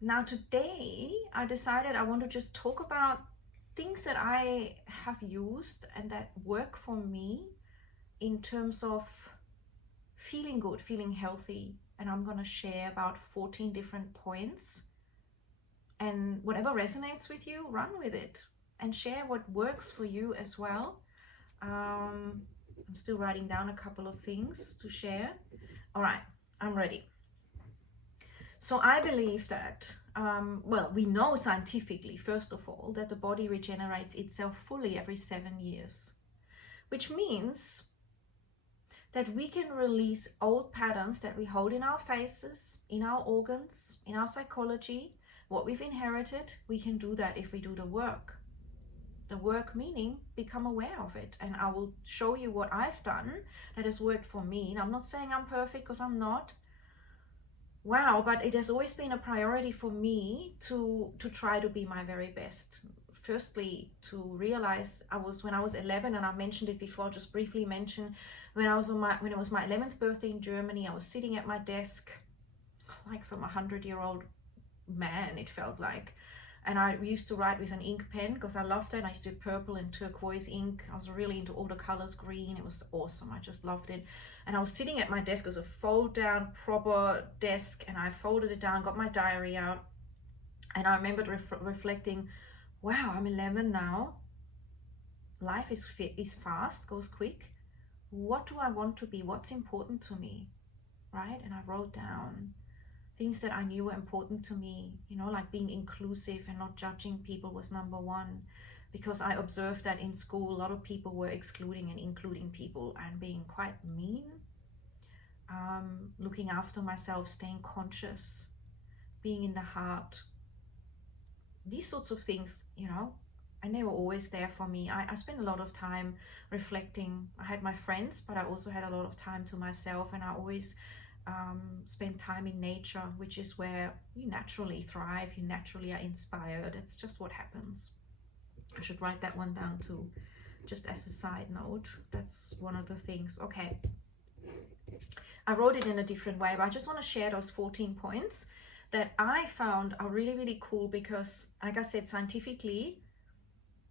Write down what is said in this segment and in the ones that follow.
Now today I decided I want to just talk about things that I have used and that work for me in terms of feeling good, feeling healthy. And I'm going to share about 14 different points, and whatever resonates with you, run with it and share what works for you as well. I'm still writing down a couple of things to share. All right, I'm ready. So I believe that, well, we know scientifically, first of all, that the body regenerates itself fully every 7 years, which means that we can release old patterns that we hold in our faces, in our organs, in our psychology, what we've inherited. We can do that if we do the work. The work meaning become aware of it. And I will show you what I've done that has worked for me. And I'm not saying I'm perfect, because I'm not. Wow, but it has always been a priority for me to try to be my very best. Firstly, to realize when I was 11, and I mentioned it before, just briefly mention, when it was my 11th birthday in Germany, I was sitting at my desk like some 100-year-old man, it felt like. And I used to write with an ink pen because I loved it. I used to do purple and turquoise ink. I was really into all the colors, green. It was awesome. I just loved it. And I was sitting at my desk. It was a fold down proper desk, and I folded it down, got my diary out. And I remembered reflecting, wow, I'm 11 now. Life is fast, goes quick. What do I want to be? What's important to me, right? And I wrote down things that I knew were important to me, like being inclusive and not judging people was number one, because I observed that in school a lot of people were excluding and including people and being quite mean. Looking after myself, staying conscious, being in the heart, these sorts of things, and they were always there for me. I spent a lot of time reflecting. I had my friends, but I also had a lot of time to myself, and I always spend time in nature, which is where you naturally thrive, you naturally are inspired. It's just what happens. I should write that one down too, just as a side note. That's one of the things. Okay, I wrote it in a different way, but I just want to share those 14 points that I found are really, really cool, because like I said, scientifically,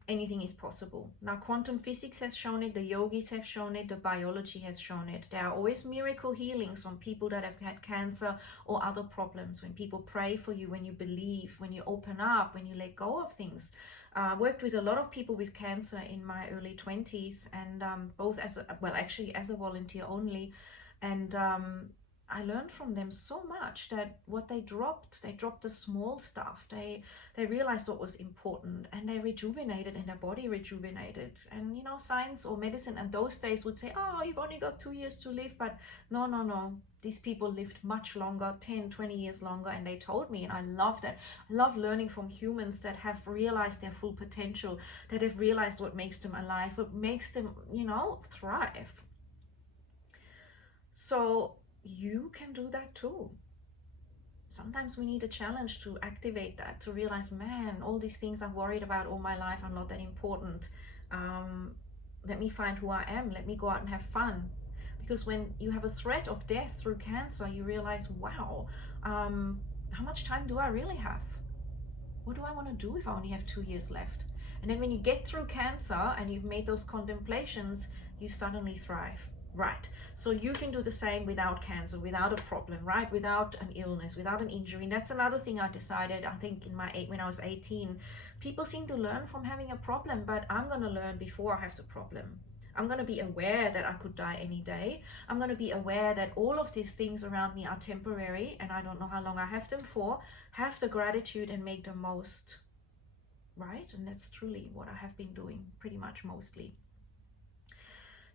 anything is possible. Now, quantum physics has shown it, the yogis have shown it, the biology has shown it. There are always miracle healings on people that have had cancer or other problems. When people pray for you, when you believe, when you open up, when you let go of things. I worked with a lot of people with cancer in my early 20s, and both as a volunteer only. And I learned from them so much, that what they dropped the small stuff. They realized what was important, and they rejuvenated, and their body rejuvenated. And science or medicine and those days would say, oh, you've only got 2 years to live. But no, these people lived much longer, 10, 20 years longer. And they told me, and I love that. I love learning from humans that have realized their full potential, that have realized what makes them alive, what makes them, thrive. So you can do that too. Sometimes we need a challenge to activate that, to realize, man, all these things I've worried about all my life are not that important. Let me find who I am. Let me go out and have fun. Because when you have a threat of death through cancer, you realize, wow, how much time do I really have? What do I want to do if I only have 2 years left? And then when you get through cancer and you've made those contemplations, you suddenly thrive. Right, so you can do the same without cancer, without a problem, right? Without an illness, without an injury. And that's another thing I decided, I think when I was 18, people seem to learn from having a problem, but I'm going to learn before I have the problem. I'm going to be aware that I could die any day. I'm going to be aware that all of these things around me are temporary, and I don't know how long I have them for. Have the gratitude and make the most, right? And that's truly what I have been doing pretty much mostly.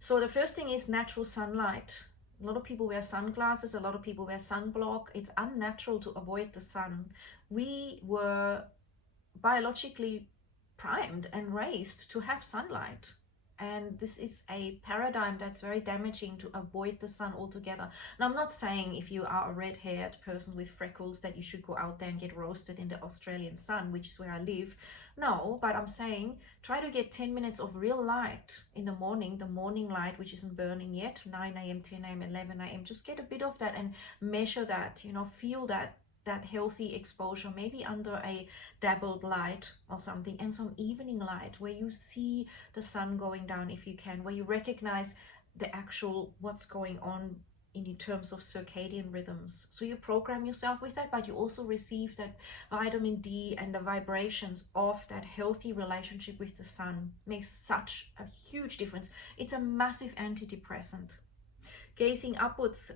So the first thing is natural sunlight. A lot of people wear sunglasses, a lot of people wear sunblock. It's unnatural to avoid the sun. We were biologically primed and raised to have sunlight. And this is a paradigm that's very damaging, to avoid the sun altogether. Now, I'm not saying if you are a red-haired person with freckles that you should go out there and get roasted in the Australian sun, which is where I live. No, but I'm saying try to get 10 minutes of real light in the morning light, which isn't burning yet, 9 a.m., 10 a.m., 11 a.m. Just get a bit of that and measure that, feel that that healthy exposure, maybe under a dabbled light or something, and some evening light where you see the sun going down if you can, where you recognize the actual what's going on in terms of circadian rhythms. So you program yourself with that, but you also receive that vitamin D and the vibrations of that healthy relationship with the sun. Makes such a huge difference. It's a massive antidepressant. Gazing upwards,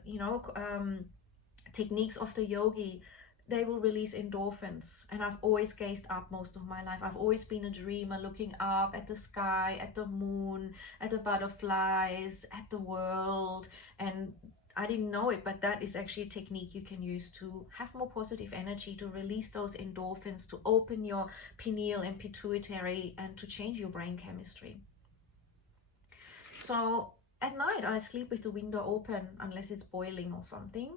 techniques of the yogi, they will release endorphins. And I've always gazed up most of my life. I've always been a dreamer, looking up at the sky, at the moon, at the butterflies, at the world. And I didn't know it, but that is actually a technique you can use to have more positive energy, to release those endorphins, to open your pineal and pituitary, and to change your brain chemistry. So at night I sleep with the window open unless it's boiling or something.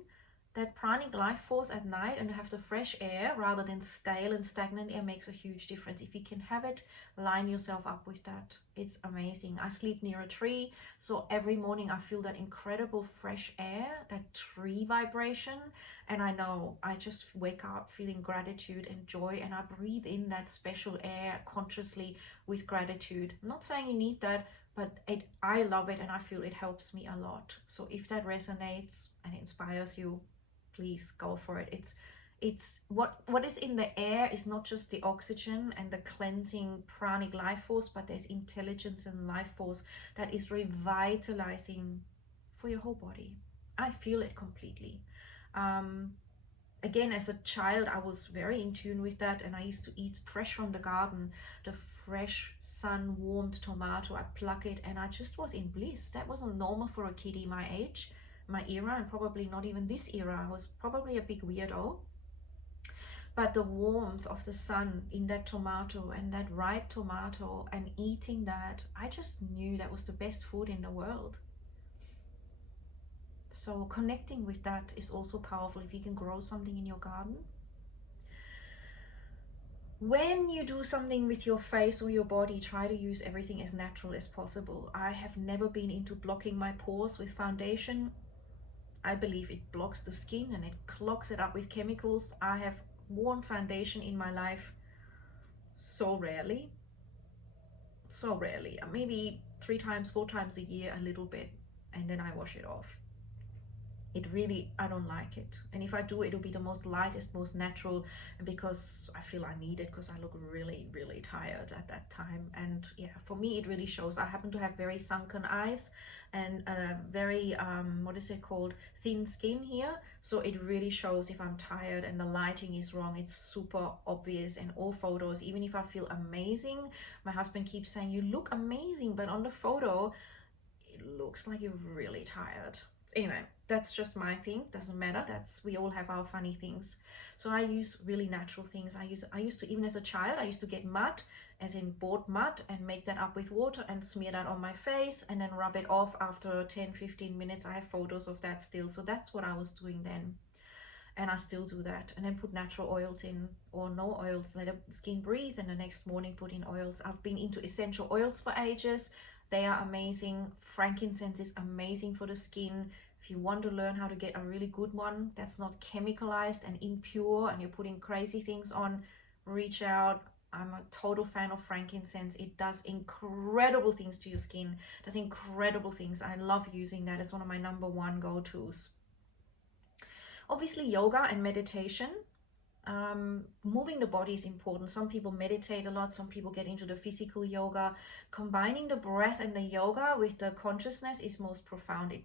That pranic life force at night and have the fresh air rather than stale and stagnant air makes a huge difference. If you can have it, line yourself up with that. It's amazing. I sleep near a tree, so every morning I feel that incredible fresh air, that tree vibration, and I know I just wake up feeling gratitude and joy, and I breathe in that special air consciously with gratitude. I'm not saying you need that, but I love it and I feel it helps me a lot. So if that resonates and inspires you, please go for it. It's what is in the air is not just the oxygen and the cleansing pranic life force, but there's intelligence and life force that is revitalizing for your whole body. I feel it completely. Again, as a child, I was very in tune with that, and I used to eat fresh from the garden, the fresh sun-warmed tomato. I pluck it, and I just was in bliss. That wasn't normal for a kiddie my age, my era, and probably not even this era. I was probably a big weirdo. But the warmth of the sun in that tomato and that ripe tomato and eating that, I just knew that was the best food in the world. So connecting with that is also powerful if you can grow something in your garden. When you do something with your face or your body, try to use everything as natural as possible. I have never been into blocking my pores with foundation. I believe it blocks the skin and it clogs it up with chemicals. I have worn foundation in my life so rarely, maybe 3 times, 4 times a year, a little bit, and then I wash it off. I don't like it. And if I do, it'll be the most lightest, most natural, because I feel I need it, because I look really, really tired at that time. And yeah, for me, it really shows. I happen to have very sunken eyes and very, thin skin here. So it really shows if I'm tired and the lighting is wrong. It's super obvious in all photos. Even if I feel amazing, my husband keeps saying, you look amazing, but on the photo, it looks like you're really tired. Anyway, that's just my thing. Doesn't matter. We all have our funny things. So I use really natural things. I used to, even as a child, I used to get mud, as in bought mud, and make that up with water and smear that on my face and then rub it off after 10-15 minutes. I have photos of that still. So that's what I was doing then. And I still do that. And then put natural oils in, or no oils, let the skin breathe, and the next morning put in oils. I've been into essential oils for ages. They are amazing. Frankincense is amazing for the skin. If you want to learn how to get a really good one that's not chemicalized and impure and you're putting crazy things on, reach out. I'm a total fan of frankincense. It does incredible things to your skin. It does incredible things. I love using that. It's one of my #1 go-tos. Obviously, yoga and meditation. Moving the body is important. Some people meditate a lot, some people get into the physical yoga. Combining the breath and the yoga with the consciousness is most profound. It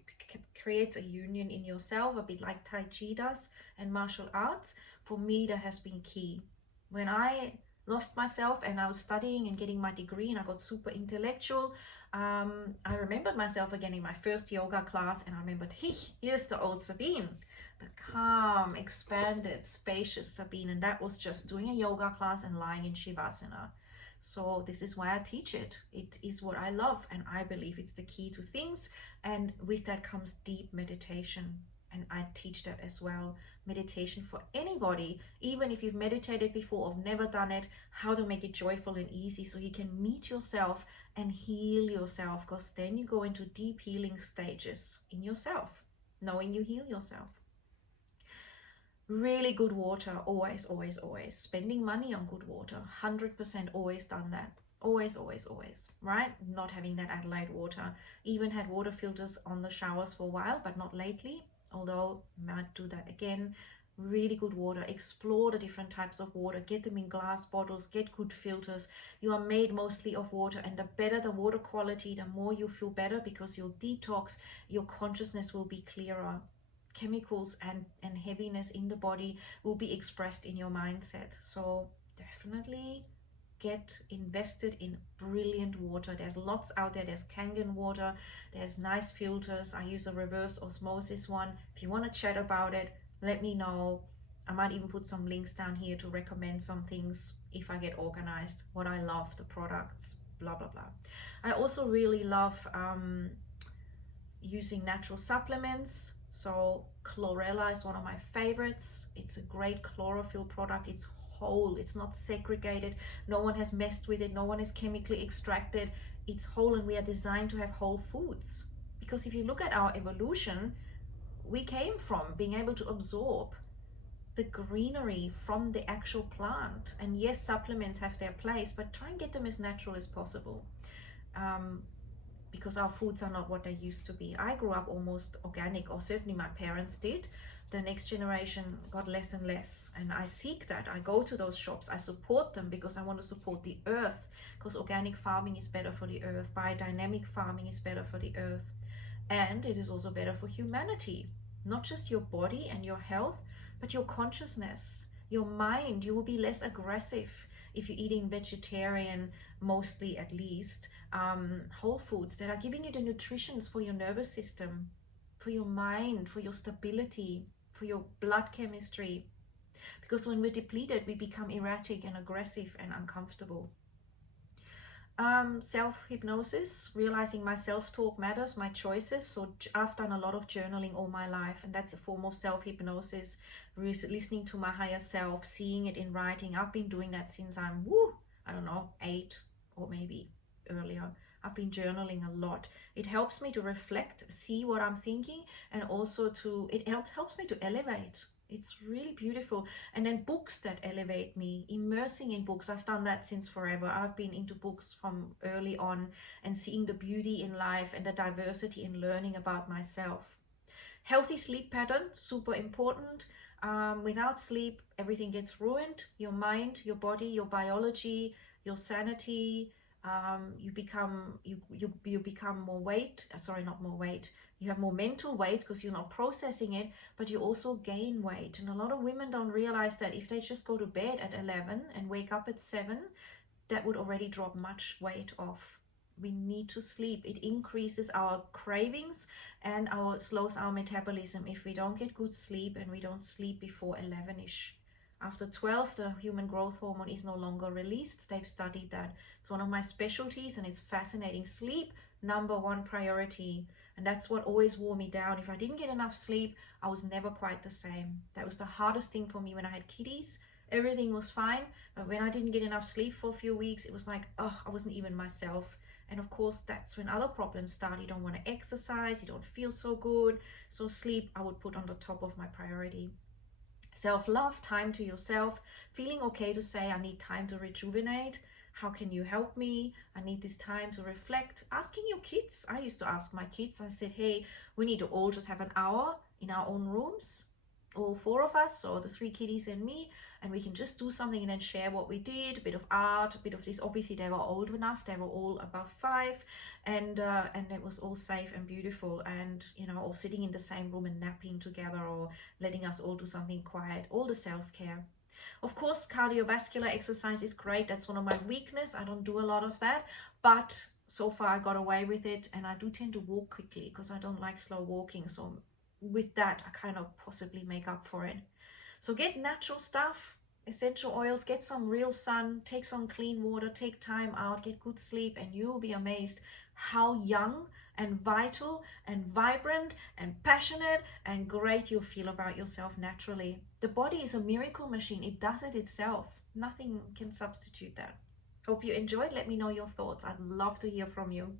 creates a union in yourself, a bit like Tai Chi does and martial arts. For me, that has been key. When I lost myself and I was studying and getting my degree and I got super intellectual, I remembered myself again in my first yoga class, and I remembered, here's the old Sabine. The calm, expanded, spacious Sabine, and that was just doing a yoga class and lying in Shavasana. So this is why I teach it. It is what I love, and I believe it's the key to things, and with that comes deep meditation, and I teach that as well. Meditation for anybody, even if you've meditated before or never done it, how to make it joyful and easy so you can meet yourself and heal yourself, because then you go into deep healing stages in yourself, knowing you heal yourself. Really good water, always, always, always. Spending money on good water, 100% always done that. Always, always, always, right? Not having that Adelaide water. Even had water filters on the showers for a while, but not lately, although might do that again. Really good water. Explore the different types of water. Get them in glass bottles, get good filters. You are made mostly of water, and the better the water quality, the more you feel better, because you'll detox, your consciousness will be clearer. Chemicals and heaviness in the body will be expressed in your mindset. So definitely get invested in brilliant water. There's lots out there. There's Kangen water, there's nice filters. I use a reverse osmosis one. If you want to chat about it, let me know. I might even put some links down here to recommend some things if I get organized, what I love, the products, blah blah blah. I also really love using natural supplements. So chlorella is one of my favorites. It's a great chlorophyll product. It's whole, it's not segregated, no one has messed with it, no one is chemically extracted. It's whole, and we are designed to have whole foods. Because if you look at our evolution, we came from being able to absorb the greenery from the actual plant. And yes, supplements have their place, but try and get them as natural as possible. Because our foods are not what they used to be. I grew up almost organic, or certainly my parents did. The next generation got less and less, and I seek that. I go to those shops, I support them because I want to support the earth, because organic farming is better for the earth, biodynamic farming is better for the earth, and it is also better for humanity. Not just your body and your health, but your consciousness, your mind. You will be less aggressive if you're eating vegetarian, mostly at least, whole foods that are giving you the nutritions for your nervous system, for your mind, for your stability, for your blood chemistry. Because when we're depleted, we become erratic and aggressive and uncomfortable. Self-hypnosis, realizing my self-talk matters, my choices. So I've done a lot of journaling all my life, and that's a form of self-hypnosis, listening to my higher self, seeing it in writing. I've been doing that since I'm, I don't know, 8 or maybe earlier. I've been journaling a lot. It helps me to reflect, see what I'm thinking, and also it helps me to elevate. It's really beautiful. And then books that elevate me, immersing in books. I've done that since forever. I've been into books from early on, and seeing the beauty in life and the diversity in learning about myself. Healthy sleep pattern, super important. Without sleep, everything gets ruined. Your mind, your body, your biology, your sanity. You become more weight. Sorry, not more weight. You have more mental weight because you're not processing it, but you also gain weight. And a lot of women don't realize that if they just go to bed at 11 and wake up at 7, that would already drop much weight off. We need to sleep. It increases our cravings and slows our metabolism if we don't get good sleep, and we don't sleep before 11ish. After 12, the human growth hormone is no longer released. They've studied that. It's one of my specialties, and it's fascinating. Sleep, #1 priority. And that's what always wore me down. If I didn't get enough sleep, I was never quite the same. That was the hardest thing for me when I had kiddies. Everything was fine, but when I didn't get enough sleep for a few weeks, it was like, I wasn't even myself. And of course, that's when other problems start. You don't want to exercise, you don't feel so good. So sleep, I would put on the top of my priority. Self-love, time to yourself, feeling okay to say, I need time to rejuvenate. How can you help me? I need this time to reflect. Asking your kids. I used to ask my kids. I said, hey, we need to all just have an hour in our own rooms, all 4 of us, or the 3 kiddies and me, and we can just do something and then share what we did, a bit of art, a bit of this. Obviously they were old enough, they were all above 5, and it was all safe and beautiful, and all sitting in the same room and napping together, or letting us all do something quiet, all the self-care. Of course, cardiovascular exercise is great. That's one of my weaknesses. I don't do a lot of that, but so far I got away with it, and I do tend to walk quickly because I don't like slow walking. So with that, I kind of possibly make up for it. So get natural stuff, essential oils, get some real sun, take some clean water, take time out, get good sleep, and you will be amazed how young and vital and vibrant and passionate and great you'll feel about yourself naturally. The body is a miracle machine. It does it itself. Nothing can substitute that. Hope you enjoyed. Let me know your thoughts. I'd love to hear from you.